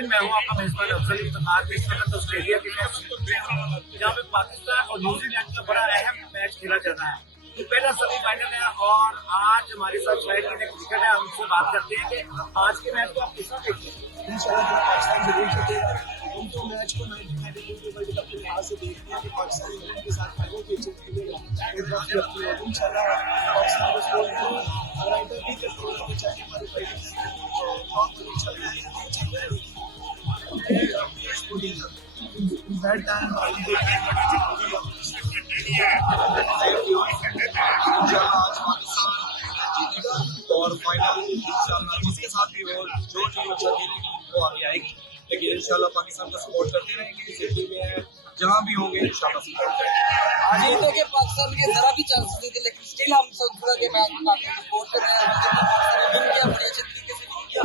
Captain मैं हूँ आपका मेजबान अफजल इफ्तिखार। इस वक्त ऑस्ट्रेलिया के मैच जहाँ पे पाकिस्तान और न्यूजीलैंड का बड़ा अहम मैच खेला जा रहा है। ये पहला सेमीफाइनल है और आज हमारे साथ शायद क्रिकेट है, हम उनसे बात करते हैं कि आज के मैच को आप किस तरह देखते हैं। इंशाल्लाह पाकिस्तान जरूर जीतेगा। हम तो मैच को 1992 वर्ल्ड कप के लिहाज से देखते हैं कि पाकिस्तान इंग्लैंड के साथ फाइनल के चुन खेलेगा। इंशाल्लाह पाकिस्तान को स्कोर करेगा और आइटम भी करते हैं कि चाहे हमारे भाई बहुत अच्छा है दैट टाइम और फाइनल इंशाल्लाह जिसके साथ भी हो जो टीम अच्छा खेलेगी वो आगे आएगी। लेकिन इंशाल्लाह पाकिस्तान का सपोर्ट करते रहेंगे, सिटी में है जहाँ भी होंगे इंशाल्लाह सपोर्ट करेंगे। जीतने के पाकिस्तान के जरा भी चांसेस नहीं थे, लेकिन स्टिल हम सब पूरा के मैच में पाकिस्तान को सपोर्ट कर रहे हैं। बड़े अच्छे तरीके से किया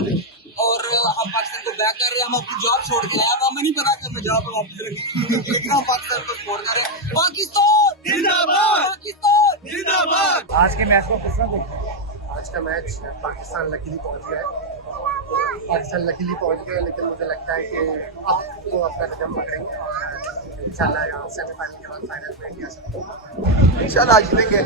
और हम पाकिस्तान को बैक कर रहे हैं। हम अपनी जॉब छोड़ के आए, हमें नहीं पता कि हमें जॉब वापस रखेंगे, लेकिन हम पाकिस्तान को सपोर्ट कर रहे हैं। पाकिस्तान जिंदाबाद, पाकिस्तान जिंदाबाद। आज के मैच को किस तरह देखते हैं। आज का मैच पाकिस्तान लकीली पहुंच गया है। पाकिस्तान लकीली पहुंच गया, लेकिन मुझे लगता है कि अब वो अपना कदम पकड़ेंगे और इंशाल्लाह यहाँ सेमीफाइनल के बाद फाइनल में इंडिया से इंशाल्लाह जीतेंगे।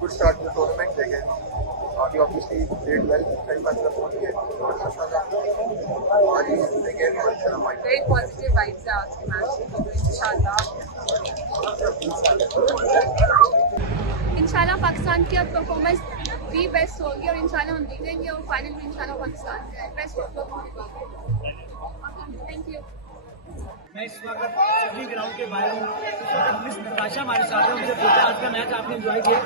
गुड स्टार्ट टू टूर्नामेंट देंगे। He obviously did well, very much the phone game. Very positive vibes are आज के मैच इंशाल्लाह पाकिस्तान की अब परफॉर्मेंस भी बेस्ट होगी और इंशाल्लाह हम जीतेंगे और फाइनल में इंशाल्लाह पाकिस्तान बेस्ट होगा। Thank you. मैं इस वक्त सभी ग्राउंड के बाहर हूँ। मिस नताशा हमारे साथ है, मुझे पूछा आज का मैच आपने एंजॉय किया।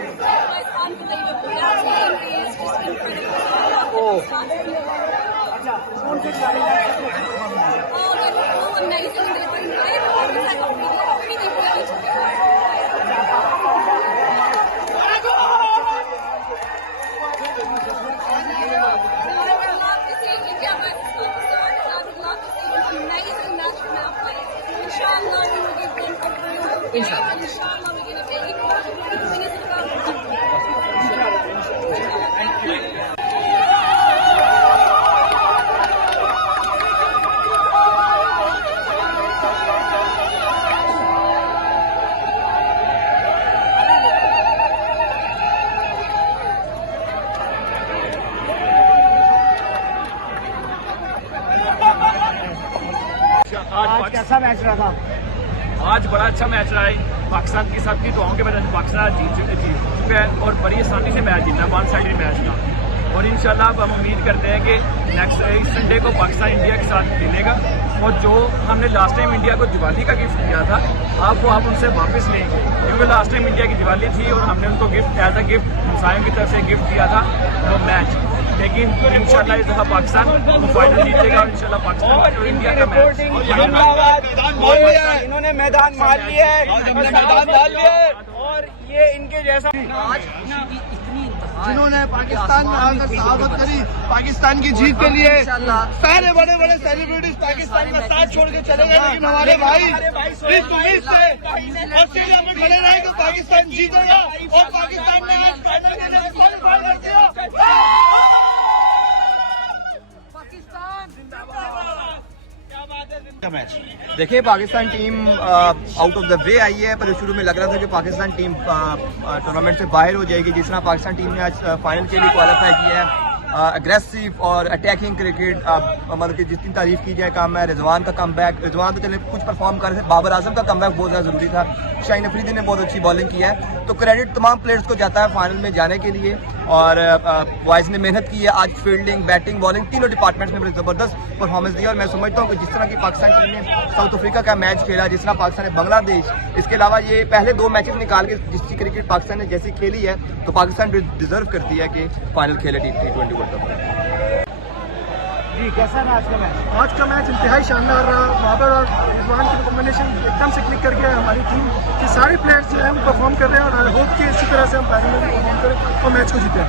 अच्छा कौन से खिलाड़ी आज कैसा मैच रहा था। आज बड़ा अच्छा मैच रहा है। पाकिस्तान की सबकी दुआओं के वजह से पाकिस्तान जीत चुके हैं और बड़ी आसानी से मैच जीतना, वन साइडेड मैच था। और इंशाल्लाह अब हम उम्मीद करते हैं कि नेक्स्ट संडे को पाकिस्तान इंडिया के साथ खेलेगा और जो हमने लास्ट टाइम इंडिया को दिवाली का गिफ्ट दिया था आपको आप उनसे वापस लेंगे, क्योंकि लास्ट टाइम इंडिया की दिवाली थी और हमने उनको गिफ्ट एज अ गिफ्ट हमसायों की तरफ से गिफ्ट दिया था वो मैच। लेकिन इंशाल्लाह इस दफा पाकिस्तान फाइनल जीतेगा और इंशाल्लाह पाकिस्तान और इंडिया का मैच। इन्होंने मैदान मार लिया है, मैदान डाल लिया है और ये इनके जैसा जिन्होंने पाकिस्तान में आकर सहाबत करी पाकिस्तान की जीत के लिए, सारे बड़े बड़े सेलिब्रिटीज पाकिस्तान का साथ छोड़ के चले गए, लेकिन हमारे भाई इस उम्मीद से ऑस्ट्रेलिया में खड़े रहे कि पाकिस्तान जीतेगा और पाकिस्तान ने मैच देखिए Pakistan team out of the way आई है, पर शुरू में लग रहा था कि पाकिस्तान टीम टूर्नामेंट से बाहर हो जाएगी। जिस तरह पाकिस्तान टीम ने आज फाइनल के लिए क्वालिफाई किया है, अग्रेसिव और अटैकिंग क्रिकेट, मतलब कि जितनी तारीफ की जाए कम है। रिजवान का कम बैक, रिजवान तो चले कुछ परफॉर्म कर रहे थे, बाबर आजम का कम बैक बहुत ज़्यादा ज़रूरी था। शाहीन अफरीदी ने बहुत अच्छी बॉलिंग की है, तो क्रेडिट तमाम प्लेयर्स को जाता है फाइनल में जाने के लिए। और बॉयज़ ने मेहनत की है आज, फील्डिंग, बैटिंग, बॉलिंग तीनों डिपार्टमेंट्स में बड़ी ज़बरदस्त परफॉर्मेंस दी। और मैं समझता हूँ कि जिस तरह की पाकिस्तान टीम ने साउथ अफ्रीका का मैच खेला, जिस तरह पाकिस्तान ने बांग्लादेश, इसके अलावा ये पहले 2 मैचेस निकाल के जिसकी क्रिकेट पाकिस्तान ने जैसी खेली है, तो पाकिस्तान डिजर्व करती है कि फाइनल खेले T20 वर्ल्ड कप। जी कैसा था आज का मैच। आज का मैच इंतहाई शानदार रहा। बाबर और रिजवान की कॉम्बिनेशन एकदम से क्लिक कर गया। हमारी टीम के सारे प्लेयर्स जो हैं वो परफॉर्म कर रहे हैं और आई होप कि इसी तरह से हम फाइनल में परफॉर्म करें और मैच को जीतें।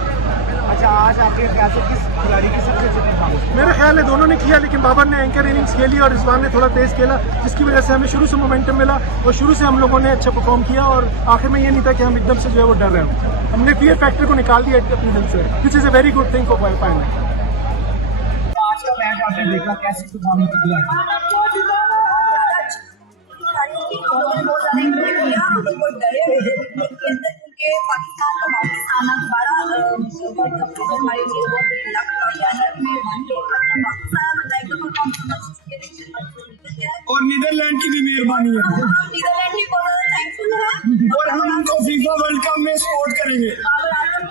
अच्छा, आज आपके ख्याल से किस खिलाड़ी की सबसे अच्छी परफॉर्मेंस? मेरा ख्याल है दोनों ने किया, लेकिन बाबर ने एंकर इनिंग्स खेली और रिजवान ने थोड़ा तेज खेला, जिसकी वजह से हमें शुरू से मोमेंटम मिला और शुरू से हम लोगों ने अच्छा परफॉर्म किया और आखिर में ये नहीं था कि हम एकदम से जो है वो डर रहे हो। हमने फियर फैक्टर को निकाल दिया अपने दिल से, which is a very good thing for final. आज का मैच आपने देखा, कैसी परफॉर्मेंस किया? पाकिस्तान को वापस आना बड़ा हमारे लिए बहुत और नीदरलैंड की भी मेहरबानी है नीदरलैंड की बहुत ज़्यादा थैंकफुल है और हम उनको फीफा वर्ल्ड कप में सपोर्ट करेंगे। बाबर आजम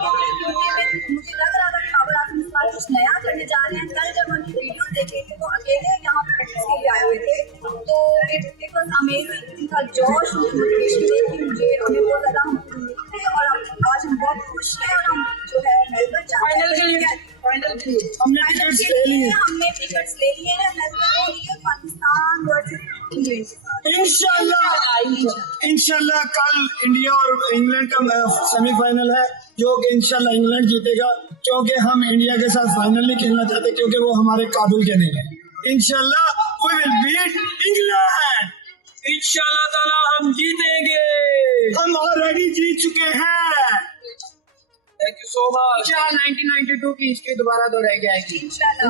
मुझे लग रहा था कि बाबर आजम इस बार कुछ नया करने जा रहे हैं। कल जब हमने वीडियो देखे थे वो अकेले यहाँ प्रैक्टिस के लिए आए हुए थे, तो इट वाज अमेजिंग। उनका जोश, उनकी मोटिवेशन देख के मुझे हमें बहुत ज़्यादा और आज हम बहुत खुश हैं और हम जो है मेलबर्न फाइनल के लिए हमने टिकट्स ले लिए हैं मेलबर्न के लिए, पाकिस्तान वर्सेस इंशाल्लाह कल इंडिया और इंग्लैंड का सेमीफाइनल है, जो कि इंशाल्लाह इंग्लैंड जीतेगा, क्योंकि हम इंडिया के साथ फाइनल नहीं खेलना चाहते, क्योंकि वो हमारे काबिल के नहीं है। इंशाल्लाह वी विल बीट इंग्लैंड, इंशाल्लाह ताला हम जीतेंगे, हम ऑलरेडी जीत चुके हैं। Thank you so much. 1992 की हिस्ट्री दोबारा दोहराई जाएगी इंशाल्लाह।